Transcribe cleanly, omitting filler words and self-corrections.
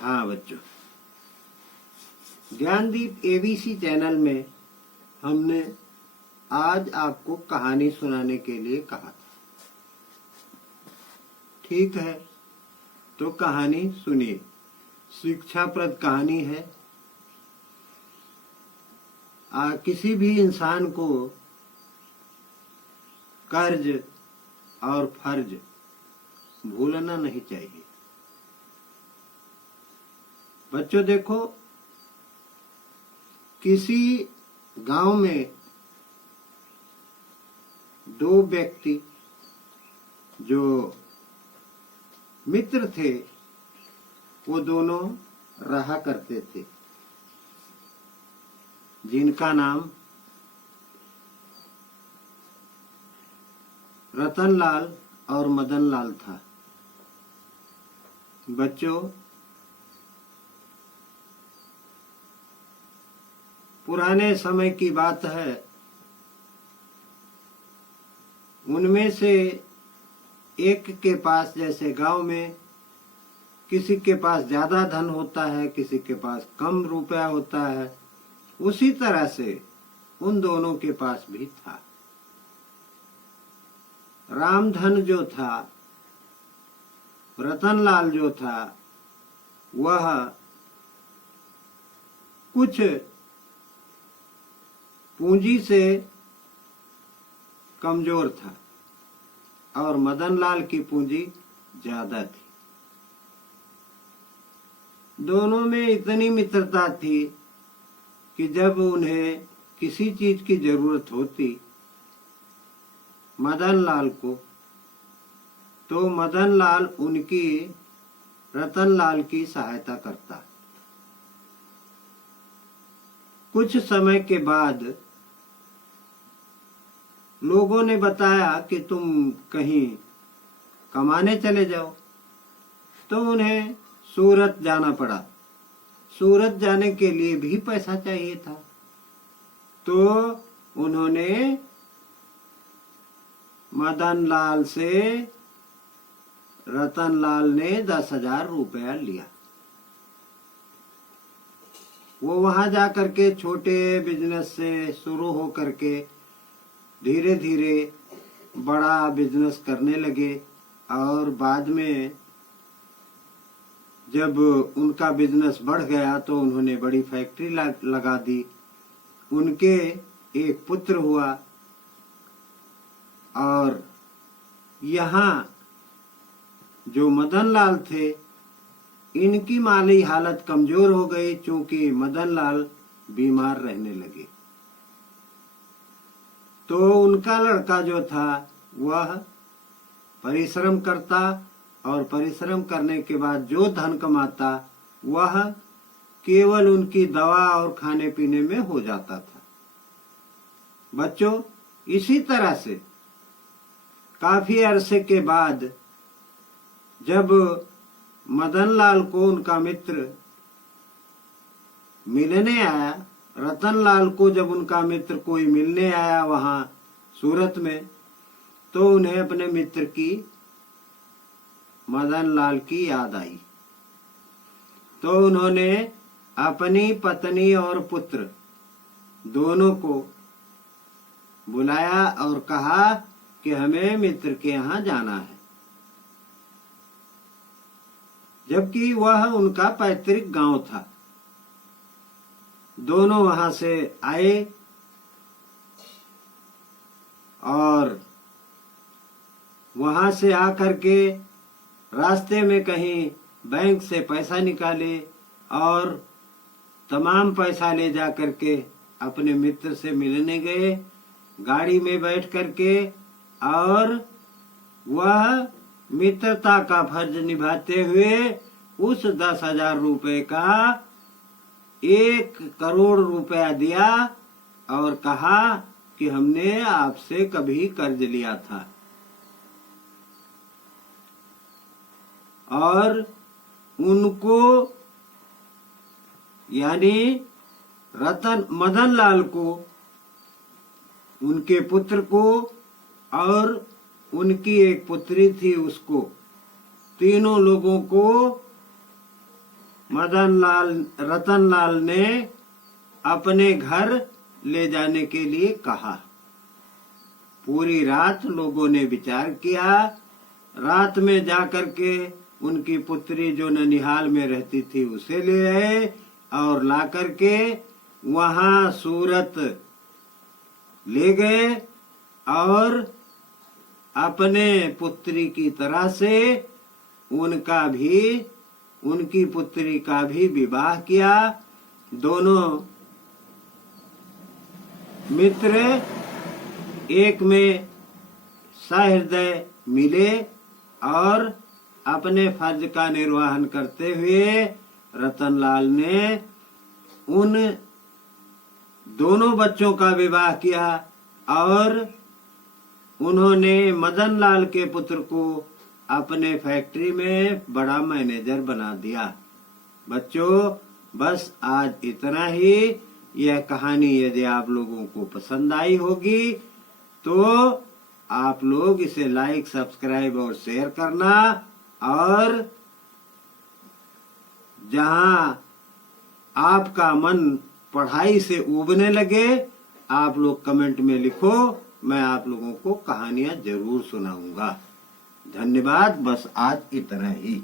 हाँ बच्चों, Gyandeep ABC channel में हमने आज आपको कहानी सुनाने के लिए कहा था। ठीक है, तो कहानी सुनिए। शिक्षाप्रद कहानी है। किसी भी इंसान को कर्ज और फर्ज भूलना नहीं चाहिए। बच्चों देखो, किसी गांव में दो व्यक्ति जो मित्र थे, वो दोनों रहा करते थे, जिनका नाम रतनलाल और मदनलाल था। बच्चों, पुराने समय की बात है, उनमें से एक के पास, जैसे गांव में किसी के पास ज्यादा धन होता है, किसी के पास कम रुपया होता है, उसी तरह से उन दोनों के पास भी था। रामधन जो था, रतनलाल जो था, वह कुछ पूंजी से कमजोर था और मदनलाल की पूंजी ज्यादा थी। दोनों में इतनी मित्रता थी कि जब उन्हें किसी चीज की जरूरत होती मदनलाल को, तो मदनलाल उनकी रतनलाल की सहायता करता। कुछ समय के बाद लोगों ने बताया कि तुम कहीं कमाने चले जाओ, तो उन्हें सूरत जाना पड़ा। सूरत जाने के लिए भी पैसा चाहिए था, तो उन्होंने मदनलाल से रतनलाल ने 10,000 रुपया लिया। वो वहां जाकर के छोटे बिजनेस से शुरू हो करके धीरे धीरे बड़ा बिजनेस करने लगे, और बाद में जब उनका बिजनेस बढ़ गया तो उन्होंने बड़ी फैक्ट्री लगा दी। उनके एक पुत्र हुआ, और यहाँ जो मदनलाल थे, इनकी माली हालत कमजोर हो गई, चूंकि मदनलाल बीमार रहने लगे। तो उनका लड़का जो था वह परिश्रम करता, और परिश्रम करने के बाद जो धन कमाता वह केवल उनकी दवा और खाने पीने में हो जाता था। बच्चों, इसी तरह से काफी अरसे के बाद जब मदनलाल को उनका मित्र मिलने आया, रतनलाल को जब उनका मित्र कोई मिलने आया वहां सूरत में, तो उन्हें अपने मित्र की, मदनलाल की याद आई। तो उन्होंने अपनी पत्नी और पुत्र दोनों को बुलाया और कहा कि हमें मित्र के यहाँ जाना है, जबकि वह उनका पैतृक गांव था। दोनों वहां से आए और वहां से आकर के रास्ते में कहीं बैंक से पैसा निकाले और तमाम पैसा ले जा करके अपने मित्र से मिलने गए, गाड़ी में बैठ करके, और वह मित्रता का फर्ज निभाते हुए उस 10,000 रुपए का 1 करोड़ रुपया दिया और कहा कि हमने आपसे कभी कर्ज लिया था, और उनको यानी मदनलाल को, उनके पुत्र को और उनकी एक पुत्री थी उसको, तीनों लोगों को रतनलाल ने अपने घर ले जाने के लिए कहा। पूरी रात लोगों ने विचार किया। रात में जाकर के उनकी पुत्री जो ननिहाल में रहती थी उसे ले आए और ला करके वहां सूरत ले गए और अपने पुत्री की तरह से उनकी पुत्री का भी विवाह किया। दोनों मित्र एक में सहृदय मिले और अपने फर्ज का निर्वहन करते हुए रतनलाल ने उन दोनों बच्चों का विवाह किया और उन्होंने मदन लाल के पुत्र को अपने फैक्ट्री में बड़ा मैनेजर बना दिया। बच्चों, बस आज इतना ही। यह कहानी यदि आप लोगों को पसंद आई होगी तो आप लोग इसे लाइक, सब्सक्राइब और शेयर करना, और जहां आपका मन पढ़ाई से ऊबने लगे आप लोग कमेंट में लिखो। मैं आप लोगों को कहानियां जरूर सुनाऊंगा। धन्यवाद। बस आज इतना ही।